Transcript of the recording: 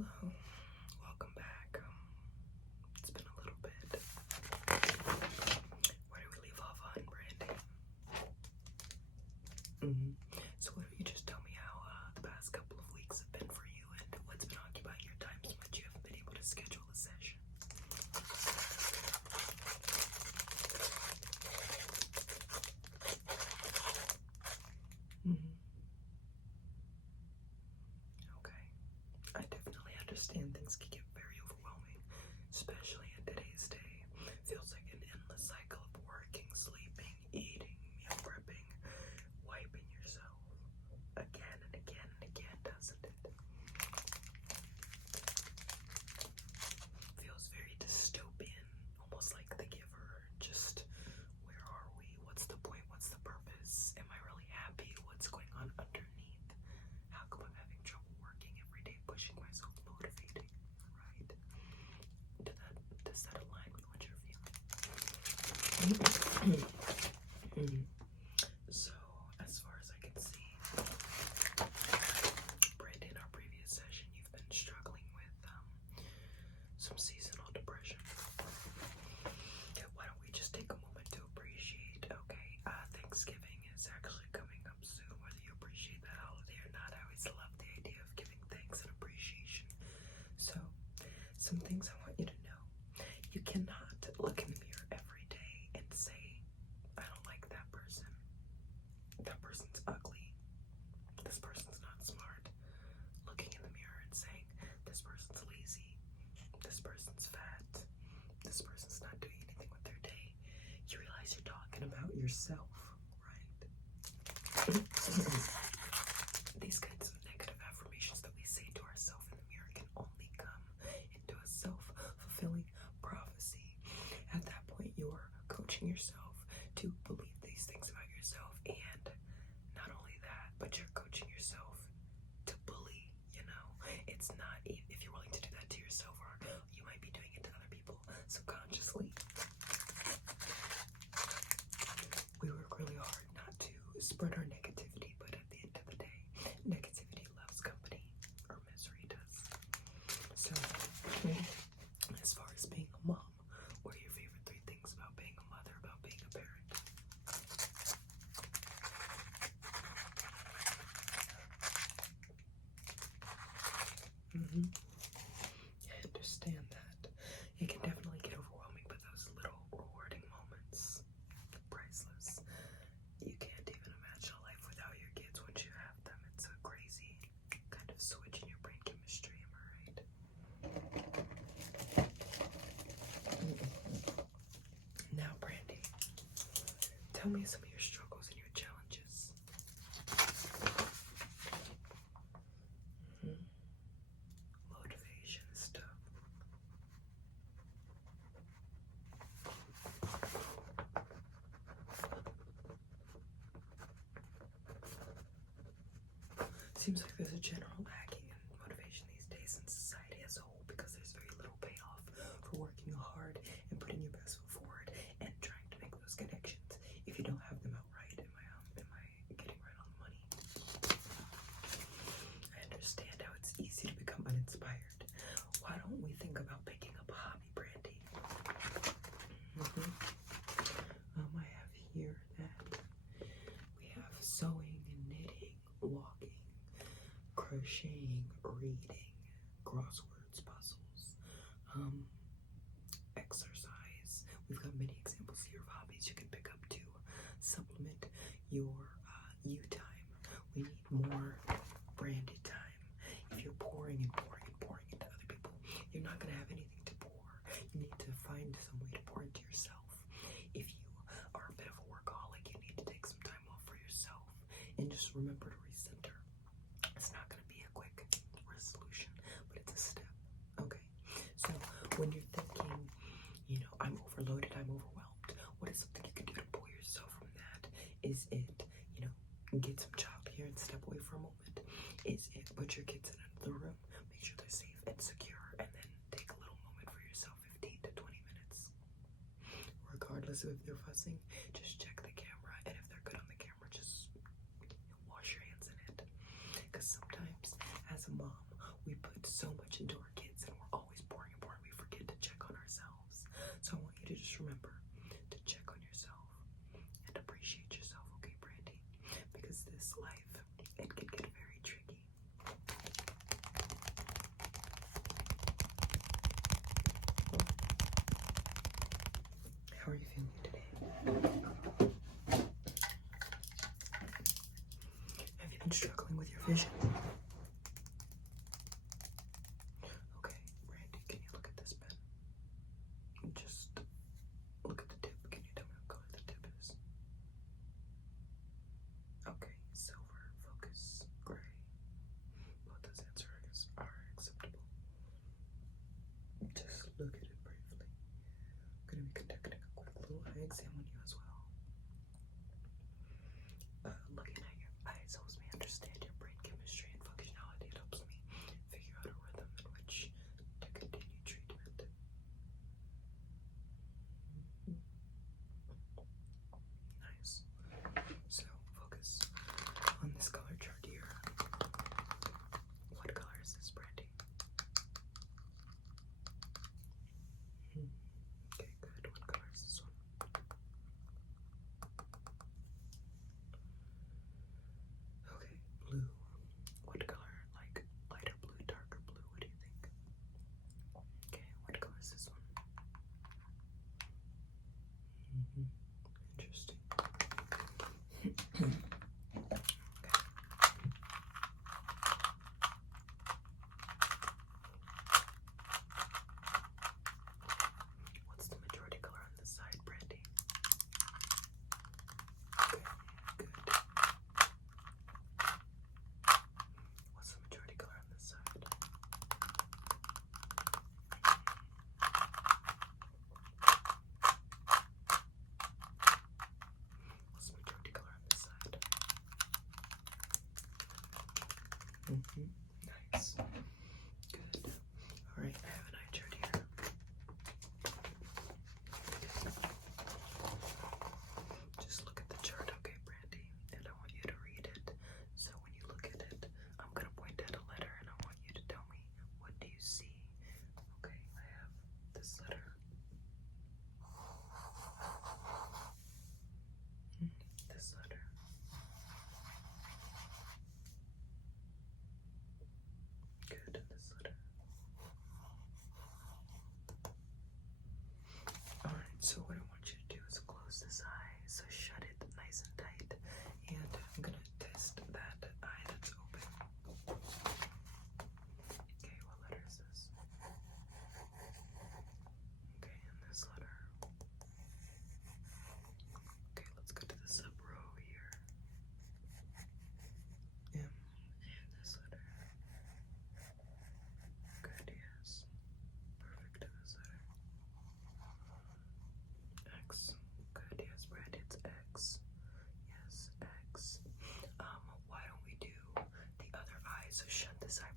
Hello, welcome back. It's been a little bit. Where did we leave off on, Brandi? So why don't you just tell me how the past couple of weeks have been for you and what's been occupying your time so much you haven't been able to schedule a session? Okay. I definitely understand things can get very overwhelming, especially in today's day. Feels like an endless cycle of working, sleeping, eating, meal prepping, wiping yourself again and again and again, doesn't it? Feels very dystopian, almost like The Giver. Just, where are we? What's the point? What's the purpose? Am I really happy? What's going on underneath? How come I'm having trouble working every day, pushing myself, motivating, right? Does that align with what you're feeling? So, as far as I can see, Brandi, in our previous session, you've been struggling with some seasonal depression. Okay, why don't we just take a moment to appreciate, okay, Thanksgiving is actually coming up soon, whether you appreciate that holiday or not. I always love the idea of giving thanks and appreciation. So, some things I want you to know. You cannot look in the mirror every day and say, I don't like that person. That person's ugly. This person's not smart. Looking in the mirror and saying, this person's lazy. This person's fat. This person's not doing anything with their day. You realize you're talking about yourself, right? These kinds of negative affirmations that we say to ourselves in the mirror can only come into a self-fulfilling prophecy. At that point, you're coaching yourself to believe these things about yourself, and not only that, but you're coaching yourself to bully, you know? It's not, if you're willing to do that to yourself, or you might be doing it to other people subconsciously. We work really hard not to spread our negativity, but at the end of the day, negativity loves company, or misery does. So, as far as being a mom, what are your favorite 3 things about being a mother, about being a parent? I understand that. It can definitely get overwhelming, but those little rewarding moments, priceless. You can't even imagine a life without your kids once you have them. It's a crazy kind of switch in your brain chemistry, am I right? Now, Brandi, tell me some of your struggles and your challenges. Motivation stuff. Seems like there's a general lacking in motivation these days in society as a whole, because there's very little payoff for working hard and putting your best foot forward and trying to make those connections if you don't have them outright. Am I getting right on the money? I understand how it's easy to become uninspired. Why don't we think about picking up a hobby, Brandi? I have here that we have sewing and knitting, walking, crocheting, reading, crosswords, puzzles, exercise. We've got many examples here of hobbies you can pick up to supplement your you time. We need more branded time. If you're pouring and pouring and pouring into other people, you're not going to have anything to pour. You need to find some way to pour into yourself. If you are a bit of a workaholic, you need to take some time off for yourself and just remember to recenter. It's not going to be a quick resolution, but it's a step. Okay, so when you're thinking, you know, I'm overloaded, I'm overwhelmed, what is something you can do to pull yourself from that? Is it, you know, get some childcare and step away for a moment? Is it put your kids in another room, make sure they're safe and secure, and then take a little moment for yourself, 15 to 20 minutes? Regardless of if they're fussing, just check the camera, and if they're good on the camera, just wash your hands in it. Because sometimes, as a mom, we put so much into Have you been struggling with your vision? Okay, Brandi, can you look at this pen? Just look at the tip. Can you tell me what color the tip is? Okay, silver, focus, gray. Both those answers are acceptable. Just look at it briefly. I'm going to be conducting a quick little eye exam on you as well. Looking at your eyes helps me understand your brain chemistry and functionality. It helps me figure out a rhythm in which to continue treatment. Nice. So focus on this color chart here. What color is this, Brandi? Okay, good. What color is this one? Okay, blue. What color? Like lighter blue, darker blue? What do you think? Okay, what color is this one? Interesting. Okay. What's the majority color on this side, Brandi? Okay, good. What's the majority color on this side? What's the majority color on this side? Nice. Good. Alright, I have an eye chart here. Just look at the chart, okay, Brandi? And I want you to read it. So when you look at it, I'm going to point at a letter and I want you to tell me, what do you see? Okay, I have this letter. This letter. Good, and this letter. Alright, so what I want you to do is close this eye, so shut it nice and tight, and I'm gonna test that eye that's open. Okay, what letter is this? Okay, and this letter. Okay, let's go to the sub row here. M, and this letter. Good, yes. Perfect, and this letter. X. Good, yes, Brandi, it's X. Yes, X. Why don't we do the other eye? So shut this eye